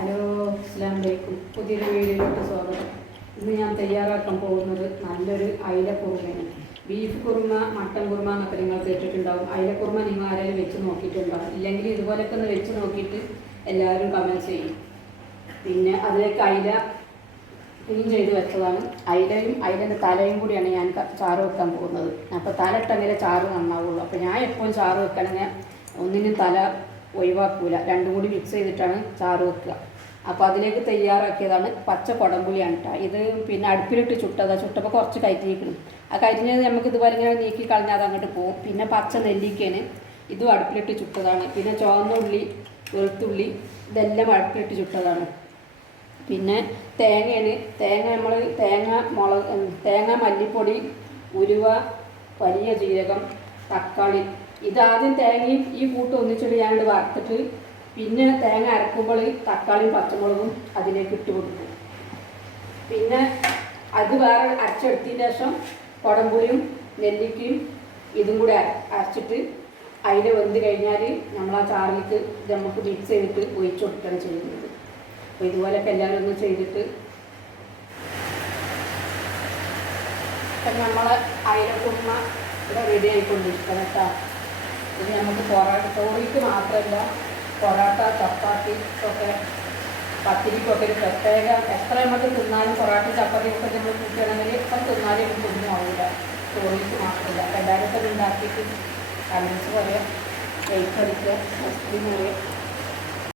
അസ്സാം വലൈക്കും പുതിയൊരു വീഡിയോയിലോട്ട് സ്വാഗതം. ഇന്ന് ഞാൻ തയ്യാറാക്കാൻ പോകുന്നത് നല്ലൊരു അയില കുറുമയാണ്. ബീഫ് കുറുമ മട്ടൻ കുറുമ എന്നൊക്കെ നിങ്ങൾ കേട്ടിട്ടുണ്ടാവും. അയില കുറുമ നിങ്ങൾ ആരെങ്കിലും വെച്ച് നോക്കിയിട്ടുണ്ടാവും ഇല്ലെങ്കിൽ ഇതുപോലൊക്കെ ഒന്ന് വെച്ച് നോക്കിയിട്ട് എല്ലാവരും കമന്റ് ചെയ്യും. പിന്നെ അതിലേക്ക് അയില ക്ലീൻ ചെയ്ത് വെച്ചതാണ്. അയിലയും അയിലന്റെ തലയും കൂടിയാണ് ഞാൻ ചാറ് വെക്കാൻ പോകുന്നത്. അപ്പോൾ തല ഇട്ടെങ്കിലേ ചാറ് നന്നാവുള്ളൂ. അപ്പോൾ ഞാൻ എപ്പോഴും ചാറ് വെക്കണമെങ്കിൽ ഒന്നിനും തല ഒഴിവാക്കൂല. രണ്ടും കൂടി മിക്സ് ചെയ്തിട്ടാണ് ചാറ് വെക്കുക. അപ്പോൾ അതിലേക്ക് തയ്യാറാക്കിയതാണ് പച്ച കുടംപുളിയാണ് കേട്ടോ ഇത് പിന്നെ അടുപ്പിലിട്ട് ചുട്ടതാ. ചുട്ടപ്പോൾ കുറച്ച് കയറ്റിയിരിക്കണം ആ കയറ്റിഞ്ഞത് നമുക്ക് ഇതുപോലെ ഇങ്ങനെ നീക്കി കളഞ്ഞാൽ അത് അങ്ങോട്ട് പോകും പിന്നെ പച്ച നെല്ലിക്കേന് ഇതും അടുപ്പിലിട്ട് ചുട്ടതാണ്. പിന്നെ ചുവന്ന ഉള്ളി വെളുത്തുള്ളി ഇതെല്ലാം അടുപ്പിലിട്ട് ചുട്ടതാണ്. പിന്നെ തേങ്ങയാണ്. തേങ്ങ നമ്മൾ തേങ്ങ മുളക് തേങ്ങ മല്ലിപ്പൊടി ഉരുവ വലിയ ജീരകം തക്കാളി ഇതാദ്യം തേങ്ങയും ഈ കൂട്ട് ഒന്നിച്ചിട്ട് ഞാൻ വറുത്തിട്ട് പിന്നെ തേങ്ങ അരക്കുമ്പോൾ തക്കാളിയും പച്ചമുളകും അതിലേക്ക് ഇട്ട് കൊടുക്കും. പിന്നെ അത് വേറെ അരച്ചെടുത്തതിന് ശേഷം കുടമ്പുളിയും നെല്ലിക്കയും ഇതും കൂടെ അരച്ചിട്ട് അതിൽ വെന്ത് കഴിഞ്ഞാൽ നമ്മൾ ആ ചാറിലേക്ക് നമുക്ക് മിക്സ് ചെയ്തിട്ട് ഒഴിച്ചു കൊടുക്കുകയാണ് ചെയ്യുന്നത്. അപ്പോൾ ഇതുപോലെയൊക്കെ എല്ലാവരും ഒന്ന് ചെയ്തിട്ട് നമ്മളെ അയിലക്കുമ്മ ഇവിടെ റെഡി ആയിക്കൊണ്ടിരിക്കണം കേട്ടോ. ഇത് നമുക്ക് പൊറോട്ട ചോറിക്ക് മാത്രമല്ല പൊറോട്ട ചപ്പാത്തി ഒക്കെ പത്തിരിക്കൊക്കെ ഒരു പ്രത്യേക എത്ര നമുക്ക് തിന്നാലും പൊറോട്ട ചപ്പാത്തി ഒക്കെ നമ്മൾ കൂട്ടുകയാണെങ്കിൽ എപ്പം തിന്നാലും നമുക്ക് ഒന്നും ആവില്ല ചോറിക്ക് മാത്രമല്ല എല്ലാവരും ഉണ്ടാക്കിയിട്ട് കമൻസ് പറയാം ലൈക്ക് അടിക്കുക സബ്സ്ക്രൈബ് ചെയ്യുക